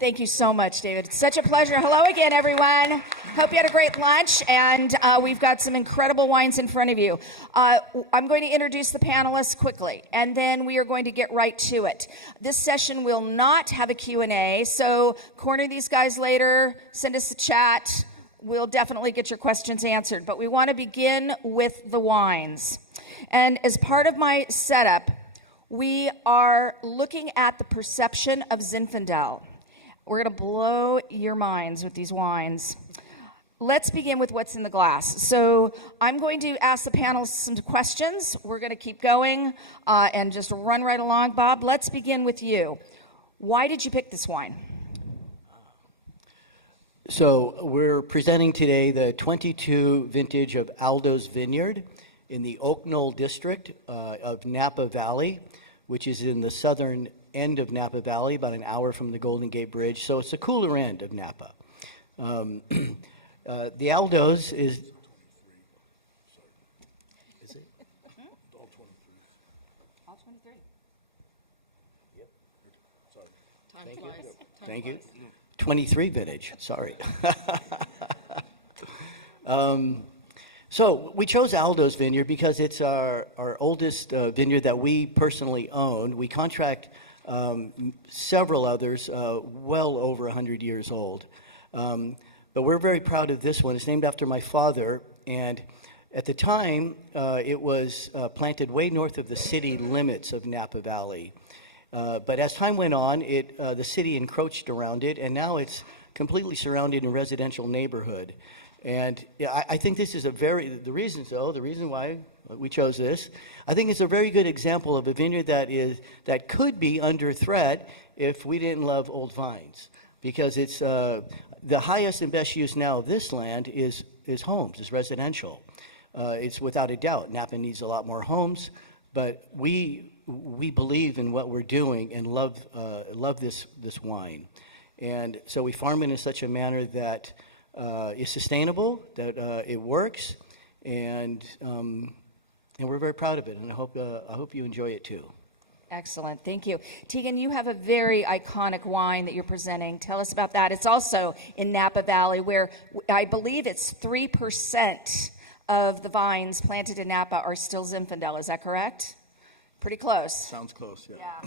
Thank you so much, David. It's such a pleasure. Hello again, everyone. Hope you had a great lunch, and we've got some incredible wines in front of you. I'm going to introduce the panelists quickly, and then we are going to get right to it. This session will not have a Q&A, so corner these guys later, send us a chat. We'll definitely get your questions answered, but we want to begin with the wines. And as part of my setup, we are looking at the perception of Zinfandel. We're going to blow your minds with these wines. Let's begin with what's in the glass. So I'm going to ask the panelists some questions. We're going to keep going and just run right along. Bob, let's begin with you. Why did you pick this wine? So we're presenting today the 22 vintage of Aldo's Vineyard in the Oak Knoll district of Napa Valley, which is in the southern end of Napa Valley, about an hour from the Golden Gate Bridge. So it's the cooler end of Napa. The Aldo's is it? All 23. All 23. Yep. Sorry. Time flies. Thank you. 23 vintage, sorry. So we chose Aldo's Vineyard because it's our oldest vineyard that we personally own. We contract several others well over 100 years old. But we're very proud of this one. It's named after my father, and at the time, it was planted way north of the city limits of Napa Valley. But as time went on, the city encroached around it, and now it's completely surrounded in a residential neighborhood. And I think this is the reason why we chose this, I think it's a very good example of a vineyard that could be under threat if we didn't love old vines, because it's the highest and best use now of this land is homes, is residential. It's without a doubt. Napa needs a lot more homes, but we believe in what we're doing and love this wine. And so we farm it in such a manner that is sustainable, that it works, and we're very proud of it, and I hope you enjoy it too. Excellent, thank you. Tegan, you have a very iconic wine that you're presenting. Tell us about that. It's also in Napa Valley, where I believe it's 3% of the vines planted in Napa are still Zinfandel. Is that correct? Pretty close. Sounds close, yeah.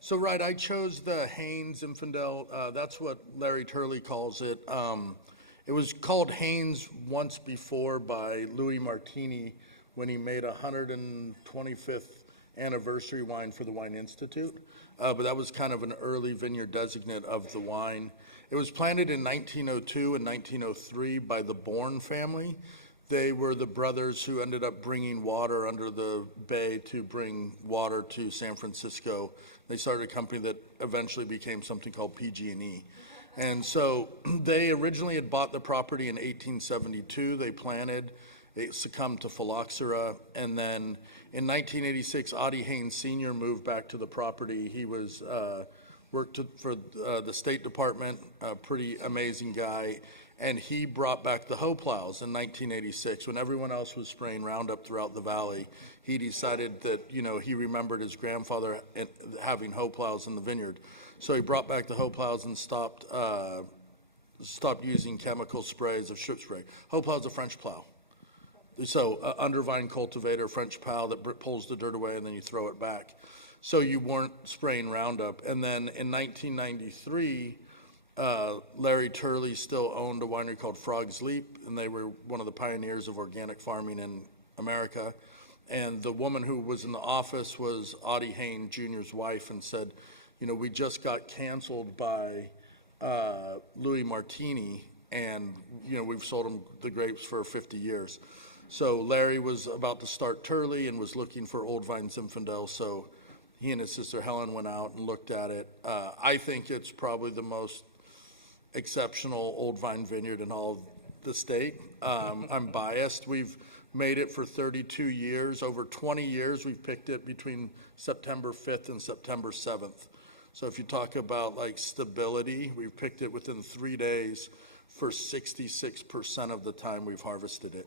So, right, I chose the Haines Zinfandel. That's what Larry Turley calls it. It was called Haines once before by Louis Martini when he made a 125th anniversary wine for the Wine Institute. But that was kind of an early vineyard designate of the wine. It was planted in 1902 and 1903 by the Bourne family. They were the brothers who ended up bringing water under the bay to bring water to San Francisco. They started a company that eventually became something called PG&E. And so they originally had bought the property in 1872. They planted, it succumbed to phylloxera, and then in 1986, Audie Haines Sr. moved back to the property. He was worked for the State Department, a pretty amazing guy, and he brought back the hoe plows in 1986 when everyone else was spraying Roundup throughout the valley. He decided that, he remembered his grandfather having hoe plows in the vineyard. So he brought back the hoe plows and stopped using chemical sprays of strip spray. Hoe plow is a French plow. So undervine cultivator, French plow that pulls the dirt away and then you throw it back. So you weren't spraying Roundup. And then in 1993, Larry Turley still owned a winery called Frog's Leap, and they were one of the pioneers of organic farming in America. And the woman who was in the office was Audie Haines Jr.'s wife, and said, we just got canceled by Louis Martini, and we've sold him the grapes for 50 years. So Larry was about to start Turley and was looking for old vine Zinfandel, so he and his sister Helen went out and looked at it. I think it's probably the most exceptional old vine vineyard in all of the state. I'm biased. We've made it for 32 years. Over 20 years, we've picked it between September 5th and September 7th. So if you talk about stability, we've picked it within 3 days for 66% of the time we've harvested it.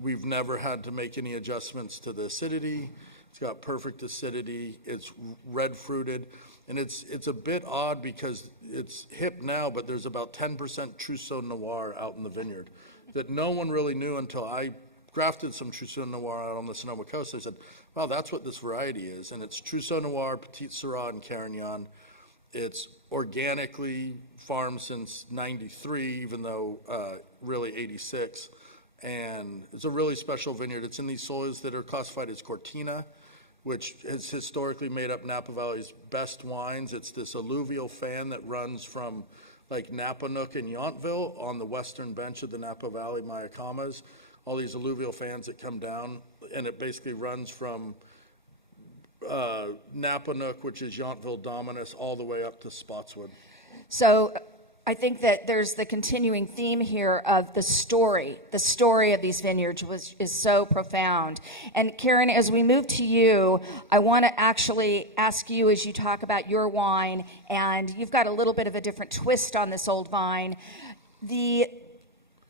We've never had to make any adjustments to the acidity. It's got perfect acidity. It's red fruited. And it's a bit odd because it's hip now, but there's about 10% Trousseau Noir out in the vineyard that no one really knew until I grafted some Trousseau Noir out on the Sonoma coast. I said, wow, that's what this variety is. And it's Trousseau Noir, Petit Syrah, and Carignan. It's organically farmed since 93, even though really 86. And it's a really special vineyard. It's in these soils that are classified as Cortina, which has historically made up Napa Valley's best wines. It's this alluvial fan that runs from like Napanook and Yountville on the western bench of the Napa Valley Mayacamas, all these alluvial fans that come down, and it basically runs from Napanook, which is Yountville Dominus, all the way up to Spotswood. So I think that there's the continuing theme here of the story. The story of these vineyards is so profound. And Karen, as we move to you, I want to actually ask you, as you talk about your wine, and you've got a little bit of a different twist on this old vine, the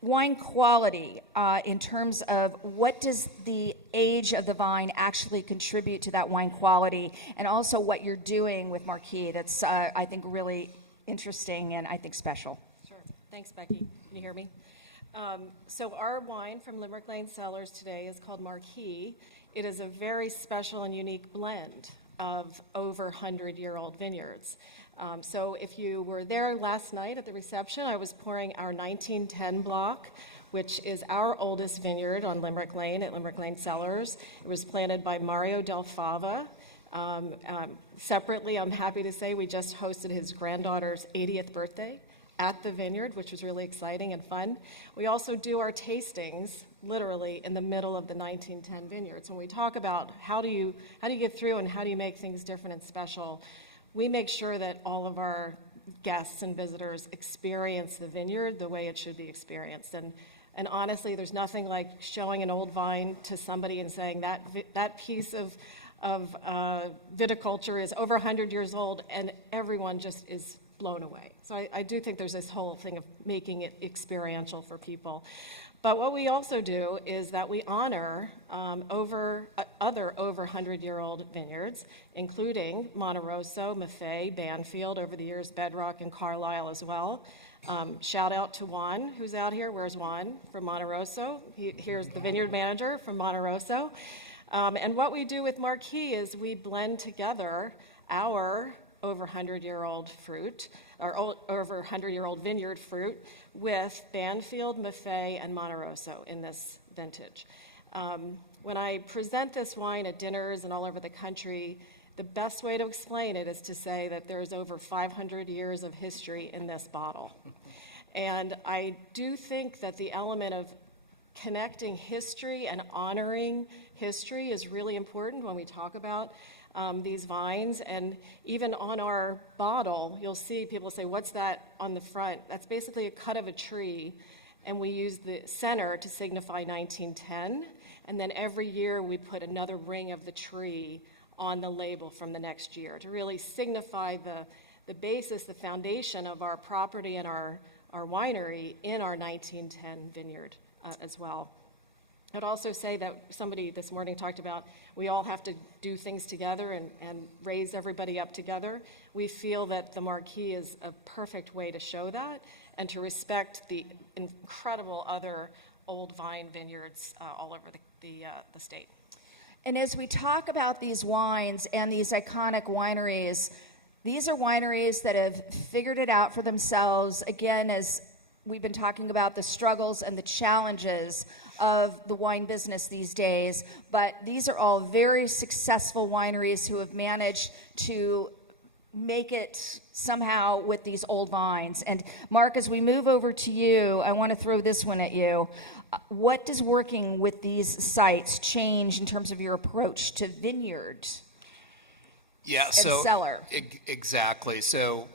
wine quality in terms of what does the age of the vine actually contribute to that wine quality, and also what you're doing with Marquis that's, I think, really interesting and I think special. Sure. Thanks, Becky. Can you hear me? So our wine from Limerick Lane Cellars today is called Marquis. It is a very special and unique blend of over 100-year-old vineyards. So if you were there last night at the reception, I was pouring our 1910 block, which is our oldest vineyard on Limerick Lane at Limerick Lane Cellars. It was planted by Mario Del Fava. Separately, I'm happy to say we just hosted his granddaughter's 80th birthday at the vineyard, which was really exciting and fun. We also do our tastings literally in the middle of the 1910 vineyards. When we talk about how do you get through and how do you make things different and special, we make sure that all of our guests and visitors experience the vineyard the way it should be experienced. And honestly, there's nothing like showing an old vine to somebody and saying that piece of viticulture is over 100 years old, and everyone just is blown away. So I do think there's this whole thing of making it experiential for people. But what we also do is that we honor other over 100-year-old vineyards, including Monte Rosso, Maffei, Banfield, over the years Bedrock and Carlisle as well. Shout out to Juan, who's out here. Where's Juan from Monte Rosso? Here's the vineyard manager from Monte Rosso. And what we do with Marquis is we blend together our over 100-year-old fruit, or over 100-year-old vineyard fruit, with Banfield, Maffei, and Monte Rosso in this vintage. When I present this wine at dinners and all over the country, the best way to explain it is to say that there's over 500 years of history in this bottle. And I do think that the element of connecting history and honoring history is really important when we talk about these vines. And even on our bottle, you'll see people say, what's that on the front? That's basically a cut of a tree, and we use the center to signify 1910. And then every year we put another ring of the tree on the label from the next year to really signify the basis, the foundation of our property and our winery in our 1910 vineyard as well. I'd also say that somebody this morning talked about we all have to do things together and raise everybody up together. We feel that the Marquis is a perfect way to show that and to respect the incredible other old vine vineyards all over the state. And as we talk about these wines and these iconic wineries, these are wineries that have figured it out for themselves. Again, as we've been talking about the struggles and the challenges of the wine business these days, but these are all very successful wineries who have managed to make it somehow with these old vines. And Mark, as we move over to you, I want to throw this one at you. What does working with these sites change in terms of your approach to vineyard and cellar? Exactly. So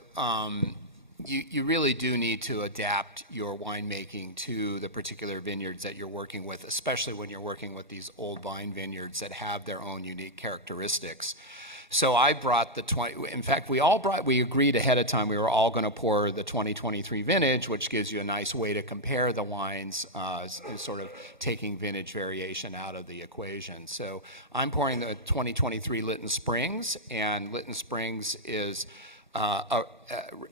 you really do need to adapt your winemaking to the particular vineyards that you're working with, especially when you're working with these old vine vineyards that have their own unique characteristics. So I brought the 20, in fact, we agreed ahead of time, we were all going to pour the 2023 vintage, which gives you a nice way to compare the wines, sort of taking vintage variation out of the equation. So I'm pouring the 2023 Lytton Springs, and Lytton Springs is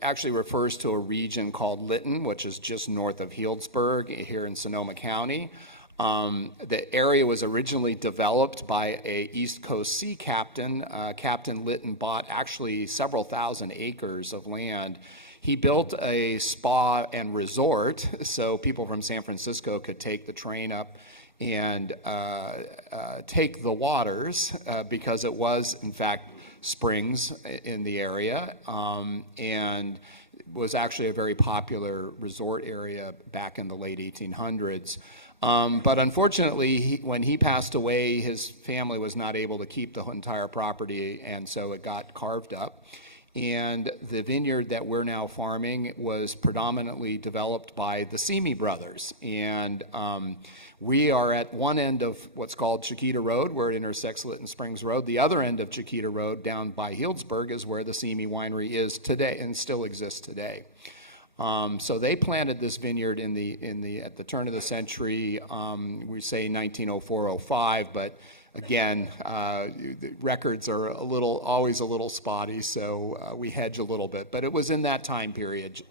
actually refers to a region called Lytton, which is just north of Healdsburg here in Sonoma County. The area was originally developed by a East Coast sea captain. Captain Lytton bought actually several thousand acres of land. He built a spa and resort so people from San Francisco could take the train up and take the waters because it was, in fact, springs in the area, and was actually a very popular resort area back in the late 1800s. But unfortunately, when he passed away, his family was not able to keep the entire property, and so it got carved up. And the vineyard that we're now farming was predominantly developed by the Simi brothers. And we are at one end of what's called Chiquita Road, where it intersects Lytton Springs Road. The other end of Chiquita Road, down by Healdsburg, is where the Simi winery is today and still exists today. So they planted this vineyard at the turn of the century. We say 1904-05, but again, the records are always a little spotty, so we hedge a little bit. But it was in that time period,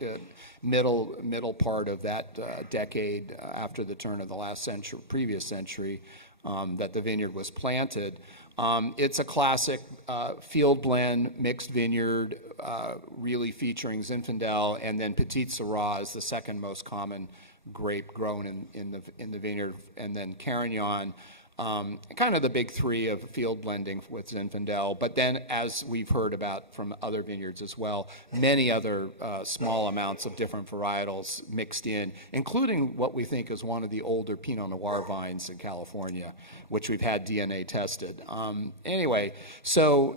middle part of that decade after the turn of the previous century, that the vineyard was planted. It's a classic field blend mixed vineyard, really featuring Zinfandel, and then Petite Sirah is the second most common grape grown in the vineyard, and then Carignan. Kind of the big three of field blending with Zinfandel, but then, as we've heard about from other vineyards as well, many other small amounts of different varietals mixed in, including what we think is one of the older Pinot Noir vines in California, which we've had DNA tested. Anyway, so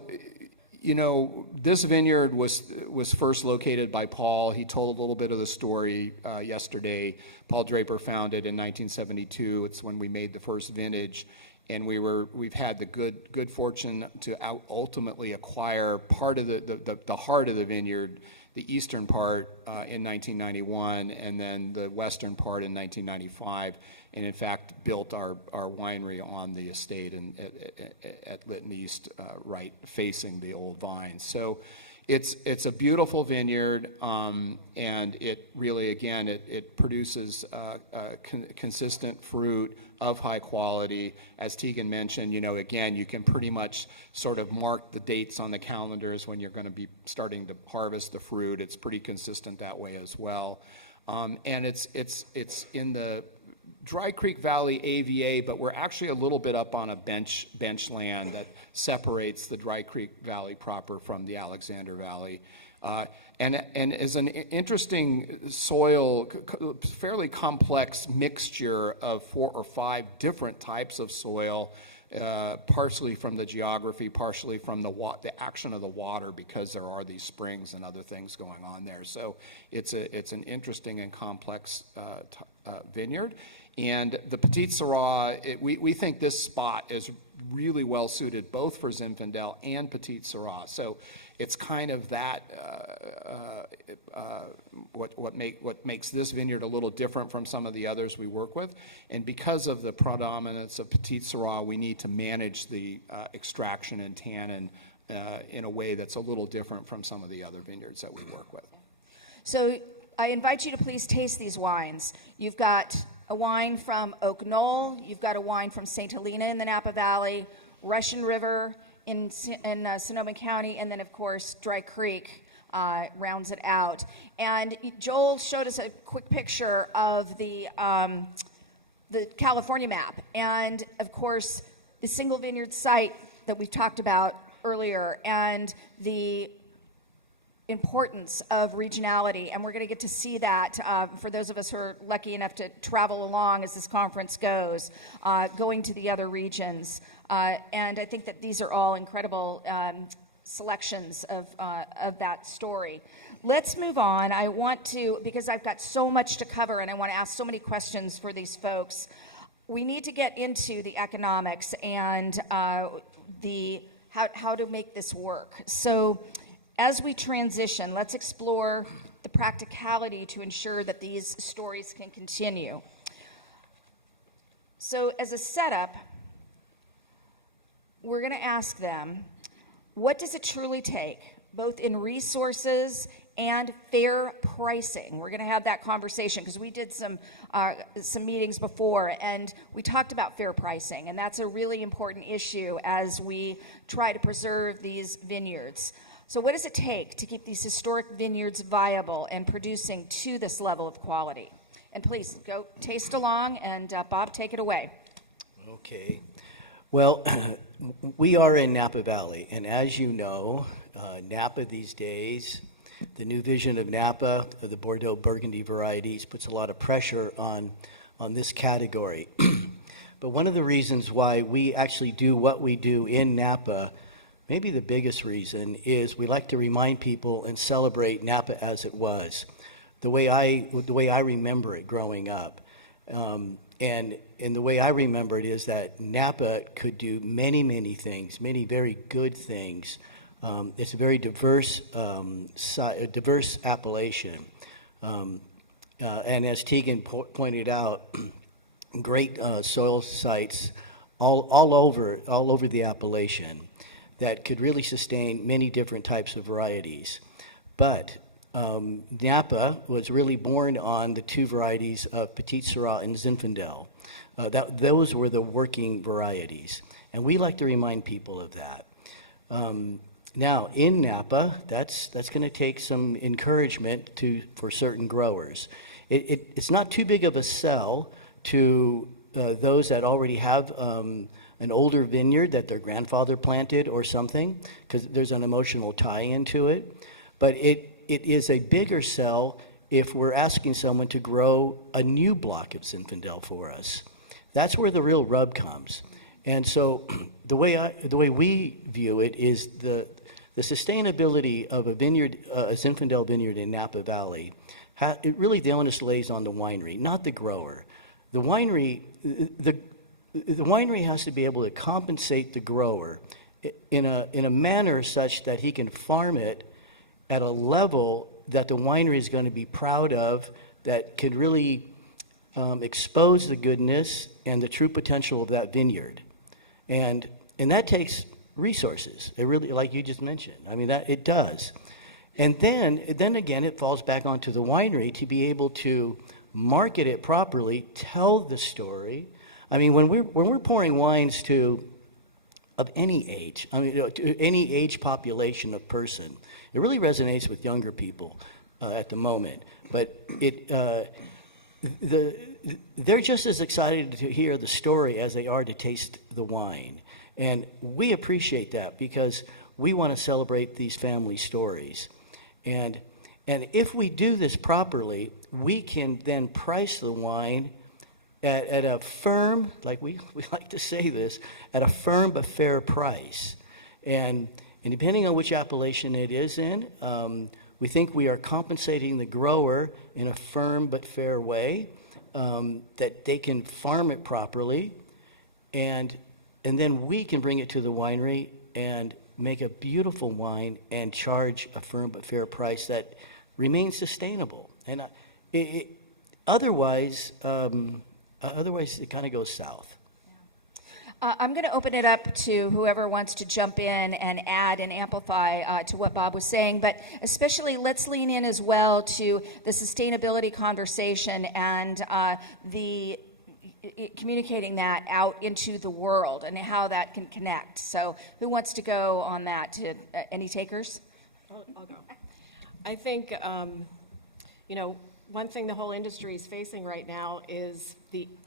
this vineyard was first located by Paul. He told a little bit of the story yesterday. Paul Draper found it in 1972. It's when we made the first vintage, and we've had the good fortune to ultimately acquire part of the heart of the vineyard, the eastern part in 1991, and then the western part in 1995. And in fact, built our winery on the estate at Lytton East, right facing the old vines. So it's a beautiful vineyard, and it really, again, it produces consistent fruit of high quality. As Tegan mentioned, again, you can pretty much sort of mark the dates on the calendars when you're going to be starting to harvest the fruit. It's pretty consistent that way as well. And it's in the Dry Creek Valley AVA, but we're actually a little bit up on a bench land that separates the Dry Creek Valley proper from the Alexander Valley. And is an interesting soil, fairly complex mixture of 4 or 5 different types of soil, partially from the geography, partially from the action of the water, because there are these springs and other things going on there. So it's an interesting and complex vineyard. And the Petite Sirah, we think this spot is really well suited both for Zinfandel and Petite Sirah. So it's kind of that what makes this vineyard a little different from some of the others we work with. And because of the predominance of Petite Sirah, we need to manage the extraction and tannin in a way that's a little different from some of the other vineyards that we work with. So I invite you to please taste these wines. You've got a wine from Oak Knoll, you've got a wine from St. Helena in the Napa Valley, Russian River in Sonoma County, and then, of course, Dry Creek rounds it out. And Joel showed us a quick picture of the California map. And, of course, the single vineyard site that we talked about earlier, and the importance of regionality, and we're going to get to see that for those of us who are lucky enough to travel along as this conference goes, going to the other regions. And I think that these are all incredible selections of that story. Let's move on. I want to, because I've got so much to cover and I want to ask so many questions for these folks, we need to get into the economics and the how to make this work. So as we transition, let's explore the practicality to ensure that these stories can continue. So as a setup, we're going to ask them, what does it truly take, both in resources and fair pricing? We're going to have that conversation because we did some meetings before, and we talked about fair pricing, and that's a really important issue as we try to preserve these vineyards. So what does it take to keep these historic vineyards viable and producing to this level of quality? And please go taste along, and Bob, take it away. Okay. Well, we are in Napa Valley, and as you know, Napa these days, the new vision of Napa, of the Bordeaux Burgundy varieties, puts a lot of pressure on this category. But one of the reasons why we actually do what we do in Napa, maybe the biggest reason, is we like to remind people and celebrate Napa as it was, the way I remember it growing up. And the way I remember it is that Napa could do many, many things, many very good things. It's a very diverse appellation. And as Tegan pointed out, great soil sites all over the appellation that could really sustain many different types of varieties. But Napa was really born on the two varieties of Petit Syrah and Zinfandel. Those were the working varieties, and we like to remind people of that. Now, in Napa, that's going to take some encouragement for certain growers. It's not too big of a sell to those that already have an older vineyard that their grandfather planted or something, because there's an emotional tie-in to it. But it is a bigger sell if we're asking someone to grow a new block of Zinfandel for us. That's where the real rub comes. And so the way we view it is the sustainability of a vineyard, a Zinfandel vineyard in Napa Valley, the onus lays on the winery, not the grower. The winery has to be able to compensate the grower in a manner such that he can farm it at a level that the winery is going to be proud of, that could really expose the goodness and the true potential of that vineyard. And that takes resources. It really, like you just mentioned. I mean, that it does. And then again, it falls back onto the winery to be able to market it properly, tell the story. I mean, when we're pouring wines of any age, I mean, to any age population of person, it really resonates with younger people at the moment. But they're just as excited to hear the story as they are to taste the wine. And we appreciate that because we want to celebrate these family stories. And if we do this properly, we can then price the wine at a firm, like we like to say this, at a firm but fair price. And depending on which appellation it is in, we think we are compensating the grower in a firm but fair way, that they can farm it properly, and then we can bring it to the winery and make a beautiful wine and charge a firm but fair price that remains sustainable. And otherwise, it kind of goes south. I'm going to open it up to whoever wants to jump in and add and amplify to what Bob was saying, but especially let's lean in as well to the sustainability conversation and the communicating that out into the world and how that can connect. So who wants to go on that? Any takers? I'll go. I think, one thing the whole industry is facing right now is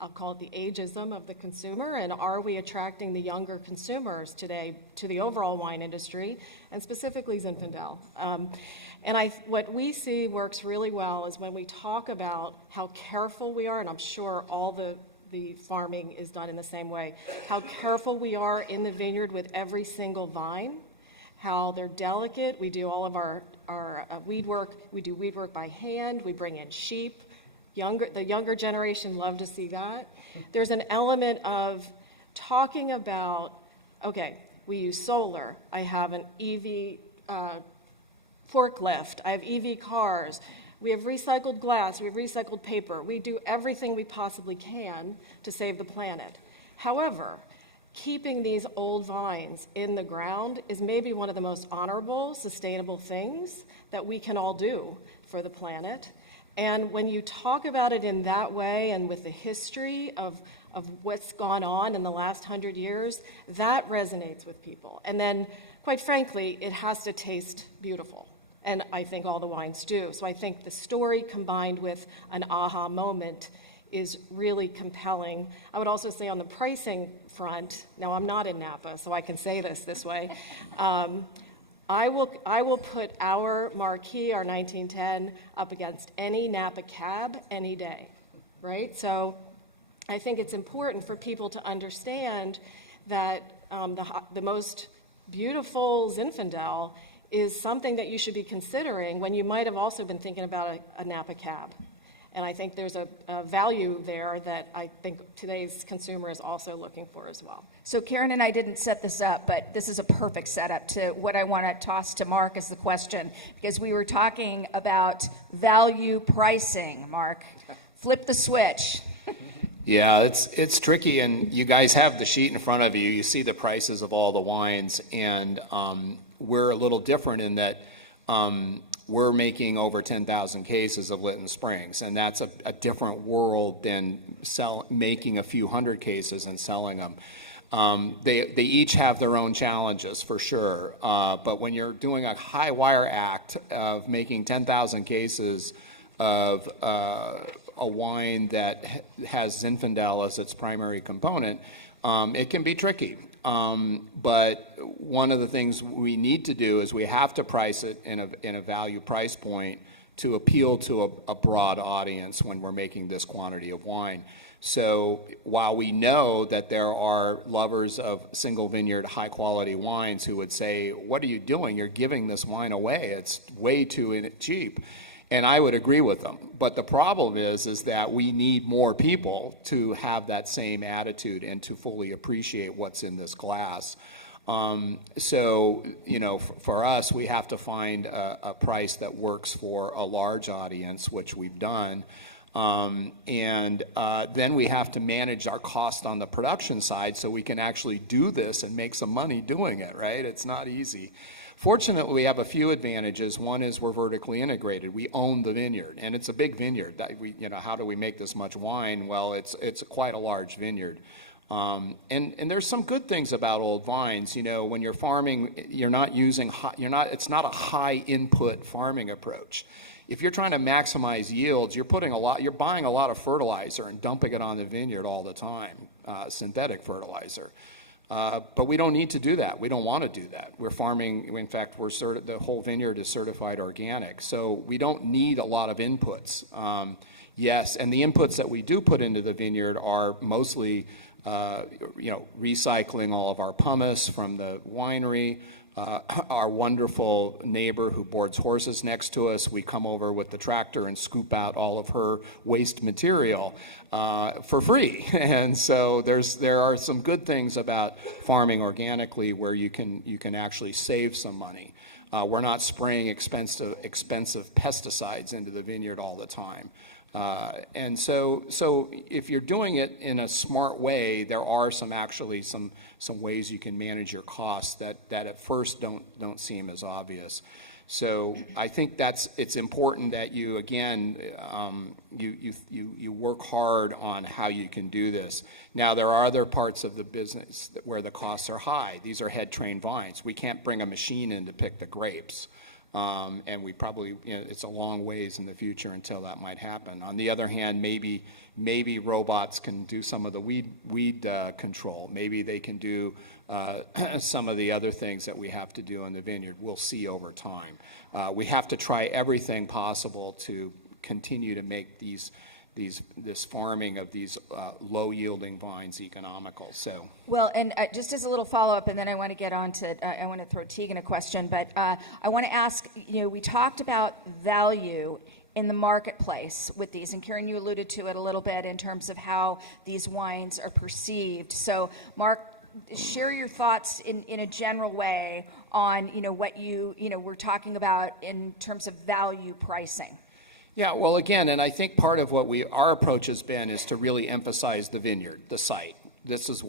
I'll call it the ageism of the consumer, and are we attracting the younger consumers today to the overall wine industry, and specifically Zinfandel? What we see works really well is when we talk about how careful we are, and I'm sure all the farming is done in the same way, how careful we are in the vineyard with every single vine, how they're delicate. We do all of our weed work. We do weed work by hand. We bring in sheep. The younger generation love to see that. There's an element of talking about, okay, We use solar. I have an EV forklift. I have EV cars. We have recycled glass. We have recycled paper. We do everything we possibly can to save the planet. However, keeping these old vines in the ground is maybe one of the most honorable, sustainable things that we can all do for the planet. And when you talk about it in that way and with the history of what's gone on in the last 100 years, that resonates with people. And then, quite frankly, it has to taste beautiful. And I think all the wines do. So I think the story combined with an aha moment is really compelling. I would also say on the pricing front, now I'm not in Napa, so I can say this way. I will put our marquee, our 1910, up against any Napa cab any day, right? So I think it's important for people to understand that the most beautiful Zinfandel is something that you should be considering when you might have also been thinking about a Napa cab. And I think there's a value there that I think today's consumer is also looking for as well. So Karen and I didn't set this up, but this is a perfect setup to what I want to toss to Mark as the question, because we were talking about value pricing. Mark, flip the switch. Yeah, it's tricky, and you guys have the sheet in front of you. You see the prices of all the wines, and we're a little different in that we're making over 10,000 cases of Lytton Springs, and that's a different world than making a few hundred cases and selling them. They each have their own challenges, for sure, but when you're doing a high wire act of making 10,000 cases of a wine that has Zinfandel as its primary component, it can be tricky. But one of the things we need to do is we have to price it in a value price point to appeal to a broad audience when we're making this quantity of wine. So while we know that there are lovers of single vineyard high quality wines who would say, what are you doing? You're giving this wine away. It's way too cheap. And I would agree with them. But the problem is that we need more people to have that same attitude and to fully appreciate what's in this glass. So, for us, we have to find a price that works for a large audience, which we've done. And then we have to manage our cost on the production side so we can actually do this and make some money doing it, right? It's not easy. Fortunately, we have a few advantages. One is we're vertically integrated. We own the vineyard, and it's a big vineyard. How do we make this much wine? Well, it's quite a large vineyard. And there's some good things about old vines. When you're farming, it's not a high input farming approach. If you're trying to maximize yields, you're buying a lot of fertilizer and dumping it on the vineyard all the time, synthetic fertilizer. But we don't need to do that. We don't want to do that. We're farming, in fact, the whole vineyard is certified organic. So we don't need a lot of inputs. Yes, and the inputs that we do put into the vineyard are mostly, recycling all of our pumice from the winery. Our wonderful neighbor who boards horses next to us, we come over with the tractor and scoop out all of her waste material for free. And so there are some good things about farming organically where you can actually save some money. We're not spraying expensive pesticides into the vineyard all the time. And so if you're doing it in a smart way, there are some ways you can manage your costs that at first don't seem as obvious. So I think it's important that you again you work hard on how you can do this. Now there are other parts of the business where the costs are high. These are head trained vines. We can't bring a machine in to pick the grapes. And we probably, it's a long ways in the future until that might happen. On the other hand, maybe robots can do some of the weed control. Maybe they can do some of the other things that we have to do in the vineyard. We'll see over time. We have to try everything possible to continue to make this farming of these low-yielding vines economical. So well, and just as a little follow-up, and then I want to get on to I want to throw Tegan a question, but I want to ask. We talked about value in the marketplace with these, and Karen, you alluded to it a little bit in terms of how these wines are perceived. So, Mark, share your thoughts in a general way on, what we're talking about in terms of value pricing. Yeah, well, again, and I think part of what our approach has been is to really emphasize the vineyard, the site. This is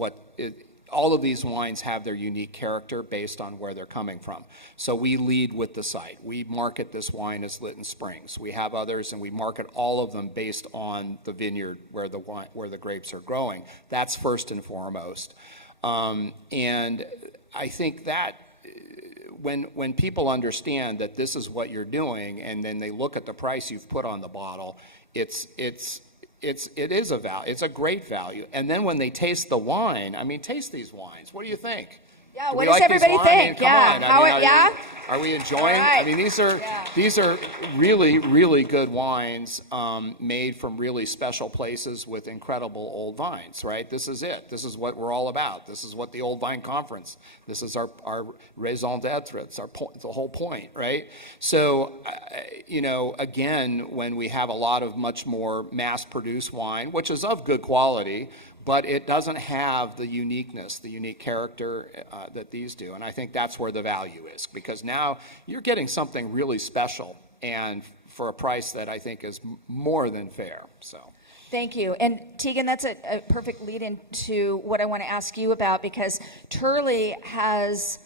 all of these wines have their unique character based on where they're coming from. So we lead with the site. We market this wine as Lytton Springs. We have others, and we market all of them based on the vineyard where the grapes are growing. That's first and foremost. And I think that when people understand that this is what you're doing, and then they look at the price you've put on the bottle, it is a value. It's a great value. And then when they taste the wine, taste these wines. What do you think? Yeah, Do what we does like these everybody wines? think? Come on. Yeah. Are we enjoying? All right. These are really, really good wines made from really special places with incredible old vines, right? This is it. This is what we're all about. This is what the Old Vine Conference, this is our raison d'etre. It's the whole point, right? So, again, when we have a lot of much more mass-produced wine, which is of good quality, but it doesn't have the uniqueness, the unique character that these do. And I think that's where the value is, because now you're getting something really special and for a price that I think is more than fair. So. Thank you. And Tegan, that's a perfect lead into what I want to ask you about, because Turley has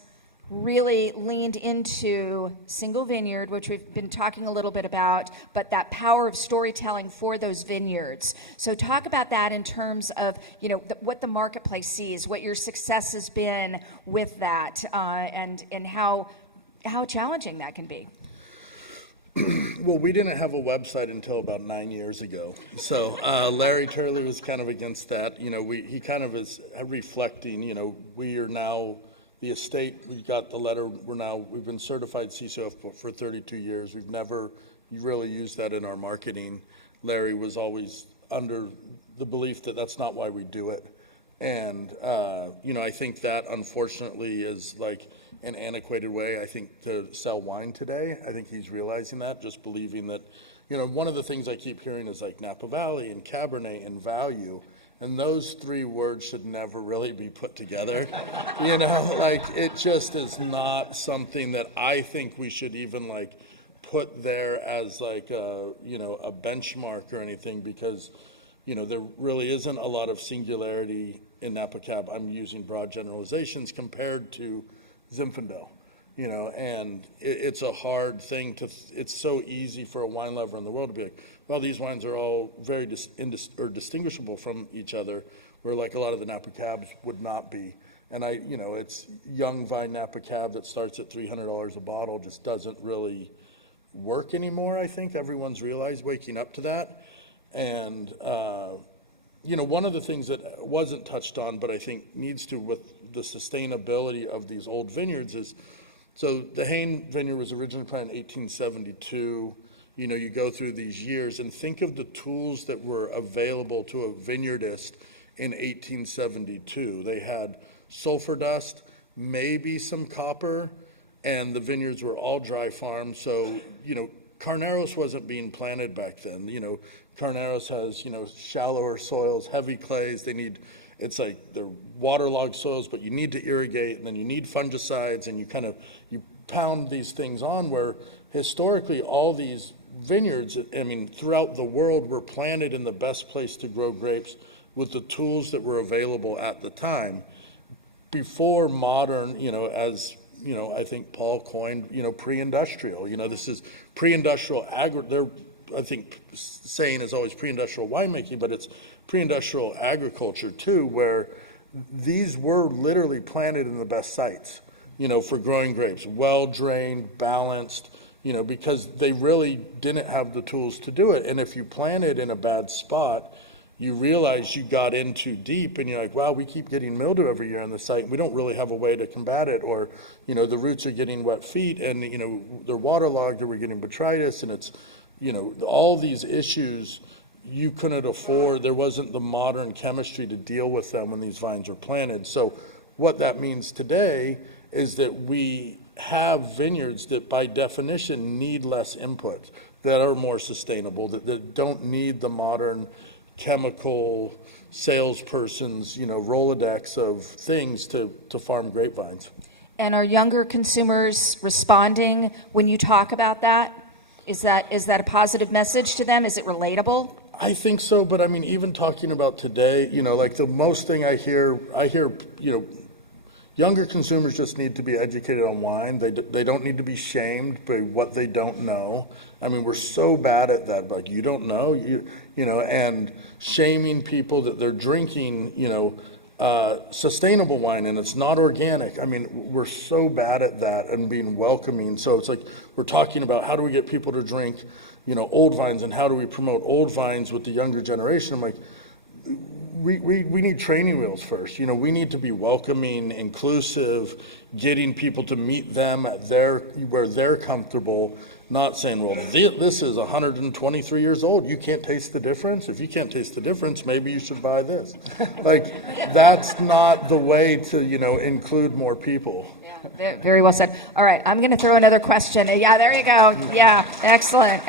really leaned into single vineyard, which we've been talking a little bit about, but that power of storytelling for those vineyards. So talk about that in terms of, what the marketplace sees, what your success has been with that, and how challenging that can be. Well, we didn't have a website until about 9 years ago. So Larry Turley was kind of against that. He kind of is reflecting, we are now the estate. We got the letter. We've been certified CCOF for 32 years. We've never really used that in our marketing. Larry was always under the belief that that's not why we do it. And, I think that unfortunately is like an antiquated way, I think, to sell wine today. I think he's realizing that, just believing that, one of the things I keep hearing is like Napa Valley and Cabernet and value. And those three words should never really be put together. It just is not something that I think we should even put there as a benchmark or anything, because, there really isn't a lot of singularity in Napa Cab. I'm using broad generalizations compared to Zinfandel, and it's a hard thing it's so easy for a wine lover in the world to be like, well, these wines are all very distinguishable from each other, where a lot of the Napa Cabs would not be. And it's young vine Napa Cab that starts at $300 a bottle just doesn't really work anymore. I think everyone's waking up to that. And, one of the things that wasn't touched on, but I think needs to with the sustainability of these old vineyards is, so the Hain vineyard was originally planted in 1872. You go through these years and think of the tools that were available to a vineyardist in 1872. They had sulfur dust, maybe some copper, and the vineyards were all dry farms. So, Carneros wasn't being planted back then. Carneros has, shallower soils, heavy clays. They're waterlogged soils, but you need to irrigate, and then you need fungicides, and you pound these things on, where historically all these vineyards, throughout the world, were planted in the best place to grow grapes with the tools that were available at the time. Before modern, as I think Paul coined, pre-industrial. This is pre-industrial I think saying is always pre-industrial winemaking, but it's pre-industrial agriculture too, where these were literally planted in the best sites, for growing grapes, well-drained, balanced, because they really didn't have the tools to do it. And if you planted in a bad spot, you realize you got in too deep, and you're like, wow, we keep getting mildew every year on the site, and we don't really have a way to combat it. Or, the roots are getting wet feet, and, they're waterlogged, or we're getting botrytis, and it's, all these issues you couldn't afford. There wasn't the modern chemistry to deal with them when these vines were planted. So what that means today is that we have vineyards that by definition need less input, that are more sustainable, that don't need the modern chemical salesperson's, Rolodex of things to farm grapevines. And are younger consumers responding when you talk about that? Is that a positive message to them? Is it relatable? I think so, but I mean, even talking about today, like the most thing I hear, younger consumers just need to be educated on wine. They don't need to be shamed by what they don't know. I mean, we're so bad at that, like, you don't know, and shaming people that they're drinking, sustainable wine and it's not organic. I mean, we're so bad at that and being welcoming. So it's like we're talking about how do we get people to drink, old vines, and how do we promote old vines with the younger generation. I'm like, we need training wheels first. We need to be welcoming, inclusive, getting people to meet them at where they're comfortable, not saying, well, this is 123 years old. You can't taste the difference. If you can't taste the difference, maybe you should buy this. Like, that's not the way to, include more people. Yeah, very well said. All right, I'm going to throw another question. Yeah, there you go. Yeah, excellent.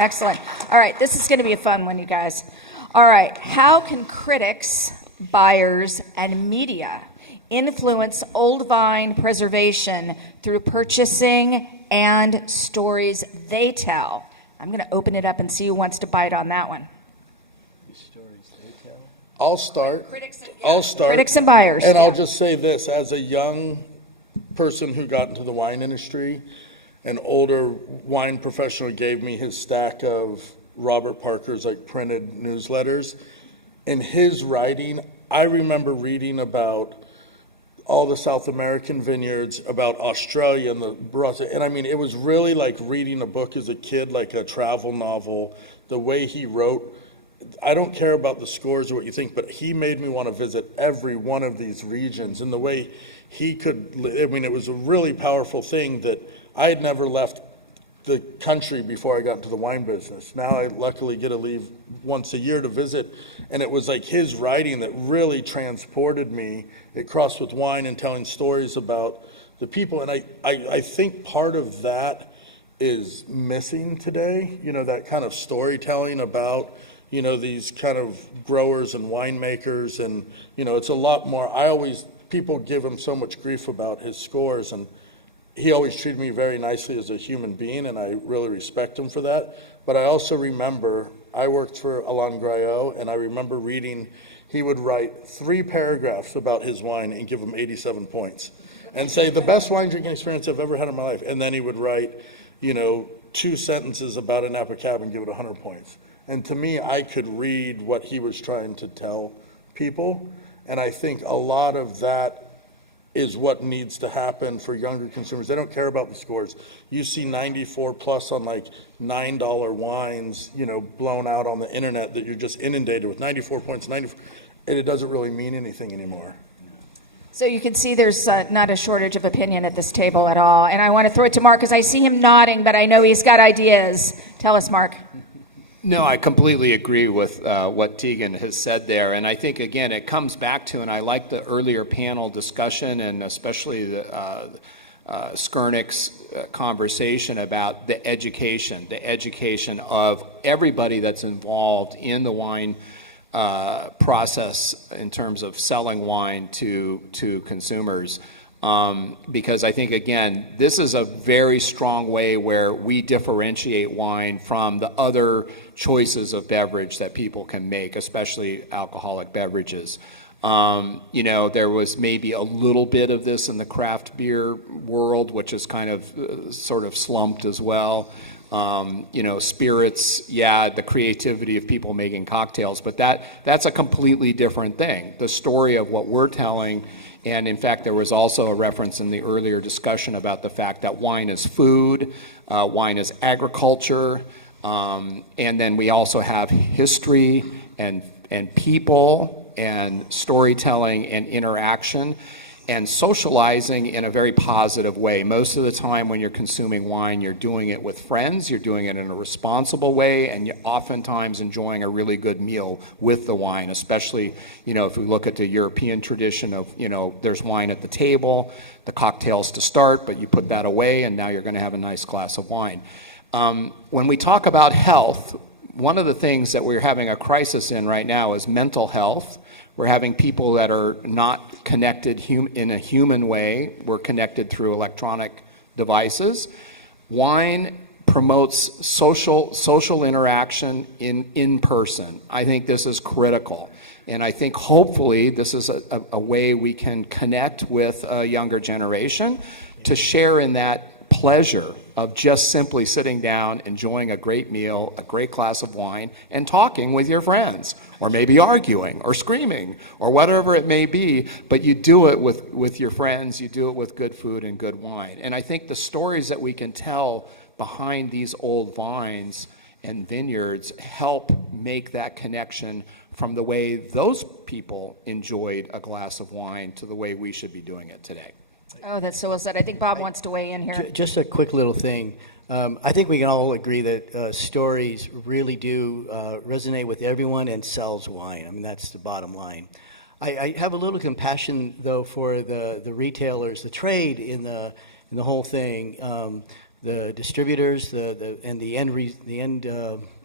All right, this is going to be a fun one, you guys. All right, how can critics, buyers, and media influence old vine preservation through purchasing and stories they tell? I'm going to open it up and see who wants to bite on that one. Stories they tell. I'll start. Critics and buyers. And yeah. I'll just say this, as a young person who got into the wine industry, an older wine professional gave me his stack of Robert Parker's printed newsletters. In his writing, I remember reading about all the South American vineyards, about Australia and the Barossa. And I mean, it was really like reading a book as a kid, like a travel novel. The way he wrote, I don't care about the scores or what you think, but he made me want to visit every one of these regions. And the way he could, it was a really powerful thing that I had never left the country before I got into the wine business. Now I luckily get to leave once a year to visit. And it was like his writing that really transported me. It crossed with wine and telling stories about the people. And I think part of that is missing today, that kind of storytelling about, these kind of growers and winemakers. And, it's a lot more, people give him so much grief about his scores, and he always treated me very nicely as a human being, and I really respect him for that. But I also remember, I worked for Alain Graillot, and I remember reading, he would write 3 paragraphs about his wine and give him 87 points and say, the best wine drinking experience I've ever had in my life. And then he would write, 2 sentences about a Napa Cab and give it 100 points. And to me, I could read what he was trying to tell people. And I think a lot of that is what needs to happen for younger consumers. They don't care about the scores. You see 94 plus on $9 wines, blown out on the internet that you're just inundated with 94 points, 94, and it doesn't really mean anything anymore. So you can see there's not a shortage of opinion at this table at all. And I want to throw it to Mark because I see him nodding, but I know he's got ideas. Tell us, Mark. No, I completely agree with what Tegan has said there. And I think, again, it comes back to, and I like the earlier panel discussion and especially the Skernick's conversation about the education of everybody that's involved in the wine process in terms of selling wine to consumers. Because I think, again, this is a very strong way where we differentiate wine from the other choices of beverage that people can make, especially alcoholic beverages. There was maybe a little bit of this in the craft beer world, which is kind of sort of slumped as well. Spirits, the creativity of people making cocktails, but that's a completely different thing. The story of what we're telling. And in fact, there was also a reference in the earlier discussion about the fact that wine is food, wine is agriculture, and then we also have history and people and storytelling and interaction and socializing in a very positive way. Most of the time when you're consuming wine, you're doing it with friends, you're doing it in a responsible way, and you're oftentimes enjoying a really good meal with the wine, especially, if we look at the European tradition of, there's wine at the table, the cocktails to start, but you put that away, and now you're going to have a nice glass of wine. When we talk about health, One of the things that we're having a crisis in right now is mental health. We're having people that are not connected in a human way. We're connected through electronic devices. Wine promotes social interaction in person. I think this is critical. And I think hopefully this is a way we can connect with a younger generation to share in that pleasure of just simply sitting down, enjoying a great meal, a great glass of wine, and talking with your friends, or maybe arguing or screaming or whatever it may be, but you do it with your friends, you do it with good food and good wine. And I think the stories that we can tell behind these old vines and vineyards help make that connection from the way those people enjoyed a glass of wine to the way we should be doing it today. Oh, that's so well said. I think Bob wants to weigh in here. Just a quick little thing. I think we can all agree that stories really do resonate with everyone and sells wine. I mean, that's the bottom line. I have a little compassion, though, for the retailers, the trade in the whole thing, the distributors, and the end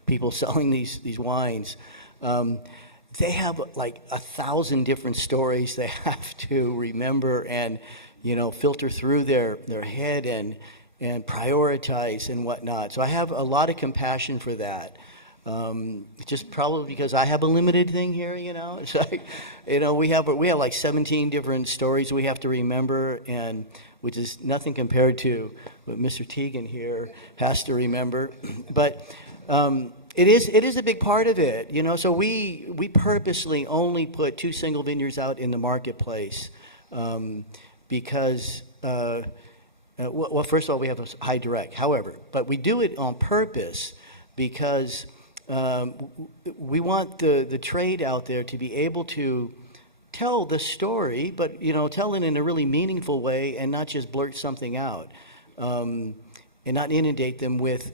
people selling these wines. They have like 1,000 different stories they have to remember and filter through their head and prioritize and whatnot. So I have a lot of compassion for that. Just probably because I have a limited thing here, It's like, we have like 17 different stories we have to remember, and which is nothing compared to what Mr. Tegan here has to remember. But it is a big part of it, So we purposely only put 2 single vineyards out in the marketplace because, well, first of all, we have a high direct. However, but we do it on purpose because we want the trade out there to be able to tell the story, but tell it in a really meaningful way and not just blurt something out, and not inundate them with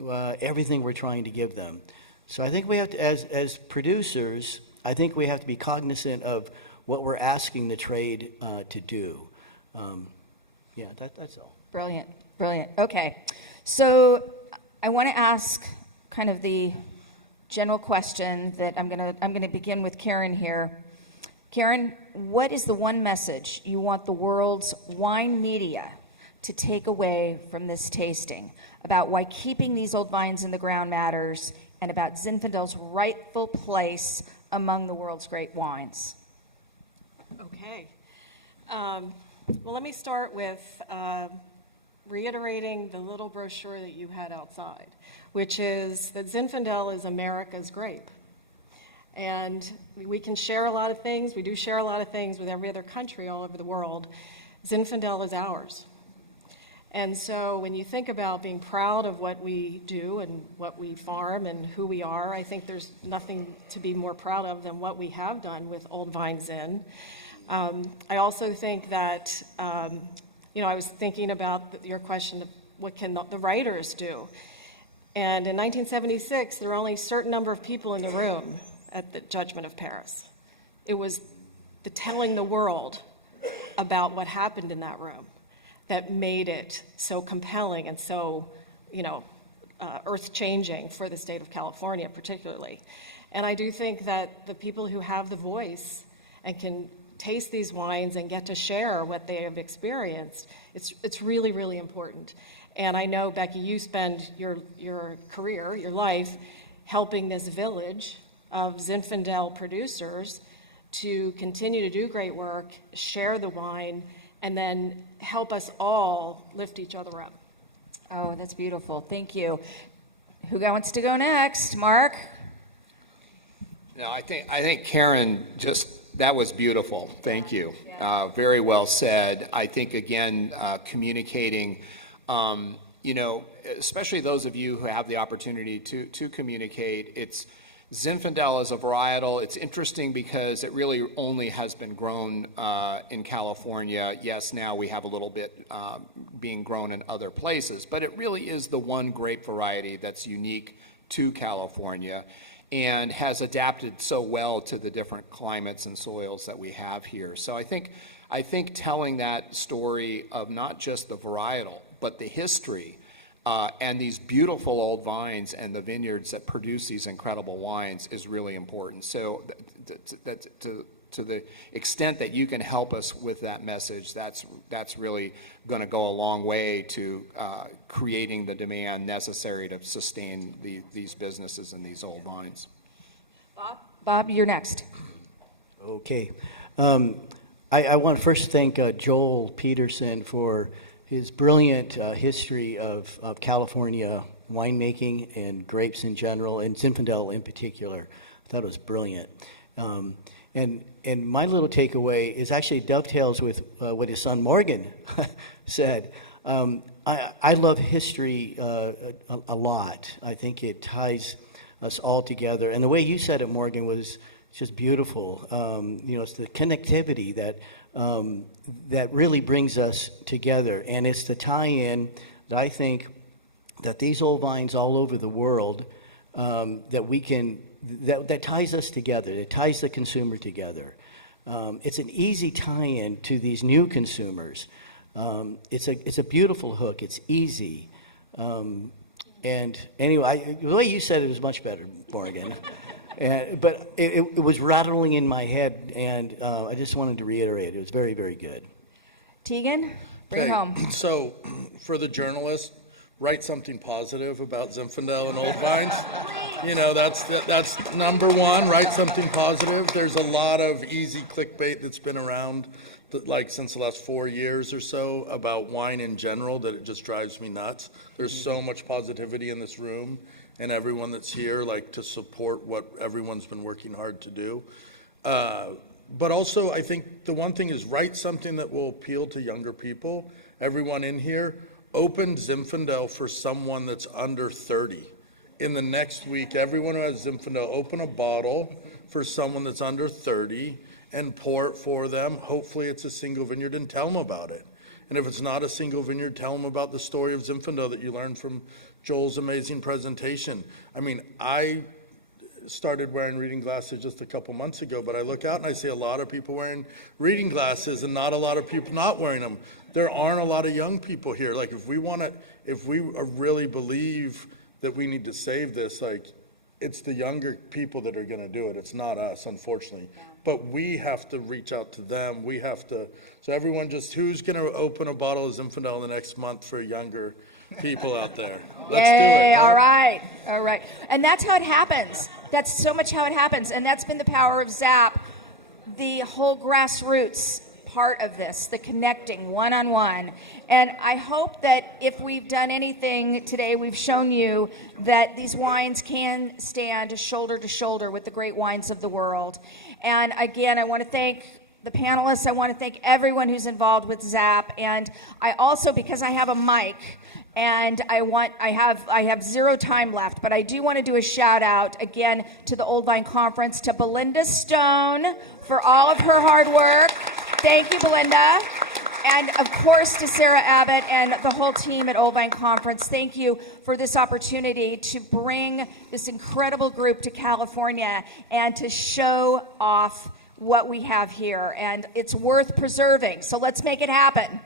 everything we're trying to give them. So I think we have to, as producers, I think we have to be cognizant of what we're asking the trade to do. That's all. Brilliant. Okay, so I want to ask kind of the general question that I'm gonna begin with Karen here. Karen, what is the one message you want the world's wine media to take away from this tasting about why keeping these old vines in the ground matters and about Zinfandel's rightful place among the world's great wines? Okay. Well, let me start with reiterating the little brochure that you had outside, which is that Zinfandel is America's grape. And we can share a lot of things. We do share a lot of things with every other country all over the world. Zinfandel is ours. And so when you think about being proud of what we do and what we farm and who we are, I think there's nothing to be more proud of than what we have done with Old Vine Zin. I also think that, I was thinking about your question of what can the writers do. And in 1976, there were only a certain number of people in the room at the Judgment of Paris. It was the telling the world about what happened in that room that made it so compelling and so, earth-changing for the state of California particularly. And I do think that the people who have the voice and can taste these wines and get to share what they have experienced, it's really, really important. And I know, Becky, you spend your career, your life, helping this village of Zinfandel producers to continue to do great work, share the wine, and then help us all lift each other up. Oh, that's beautiful. Thank you. Who wants to go next? Mark? No, I think Karen that was beautiful. Thank you. Very well said. I think, again, communicating, especially those of you who have the opportunity to communicate, Zinfandel is a varietal. It's interesting because it really only has been grown in California. Yes, now we have a little bit being grown in other places, but it really is the one grape variety that's unique to California and has adapted so well to the different climates and soils that we have here. So I think telling that story of not just the varietal, but the history And these beautiful old vines and the vineyards that produce these incredible wines is really important. So to the extent that you can help us with that message, that's really going to go a long way to creating the demand necessary to sustain these businesses and these old vines. Bob, you're next. Okay. I want to first thank Joel Peterson for his brilliant history of California winemaking and grapes in general, and Zinfandel in particular. I thought it was brilliant. And my little takeaway is actually dovetails with what his son Morgan said. I love history a lot. I think it ties us all together. And the way you said it, Morgan, was just beautiful. It's the connectivity that really brings us together. And it's the tie-in that I think that these old vines all over the world that ties us together. It ties the consumer together. It's an easy tie-in to these new consumers. It's a beautiful hook. It's easy. And anyway, the way you said it was much better, Morgan. But it was rattling in my head, and I just wanted to reiterate, it was very, very good. Tegan, bring it home. So, for the journalist, write something positive about Zinfandel and old vines. That's number one, write something positive. There's a lot of easy clickbait that's been around since the last 4 years or so about wine in general that it just drives me nuts. There's so much positivity in this room and everyone that's here, to support what everyone's been working hard to do. But also, I think the one thing is write something that will appeal to younger people. Everyone in here, open Zinfandel for someone that's under 30. In the next week, everyone who has Zinfandel, open a bottle for someone that's under 30 and pour it for them. Hopefully it's a single vineyard, and tell them about it. And if it's not a single vineyard, tell them about the story of Zinfandel that you learned from Joel's amazing presentation. I started wearing reading glasses just a couple months ago, but I look out and I see a lot of people wearing reading glasses and not a lot of people not wearing them. There aren't a lot of young people here. If we really believe that we need to save this, it's the younger people that are going to do it. It's not us, unfortunately. Yeah. But we have to reach out to them. So everyone who's going to open a bottle of Zinfandel in the next month for younger people out there? Let's do it. All right. And that's how it happens. That's so much how it happens. And that's been the power of ZAP, the whole grassroots part of this, the connecting one-on-one. And I hope that if we've done anything today, we've shown you that these wines can stand shoulder to shoulder with the great wines of the world. And again, I want to thank the panelists. I want to thank everyone who's involved with ZAP. And I also, because I have a mic, and I have zero time left, but I do want to do a shout out again to the Old Vine Conference, to Belinda Stone for all of her hard work. Thank you, Belinda. And of course to Sarah Abbott and the whole team at Old Vine Conference. Thank you for this opportunity to bring this incredible group to California and to show off what we have here. And it's worth preserving. So let's make it happen.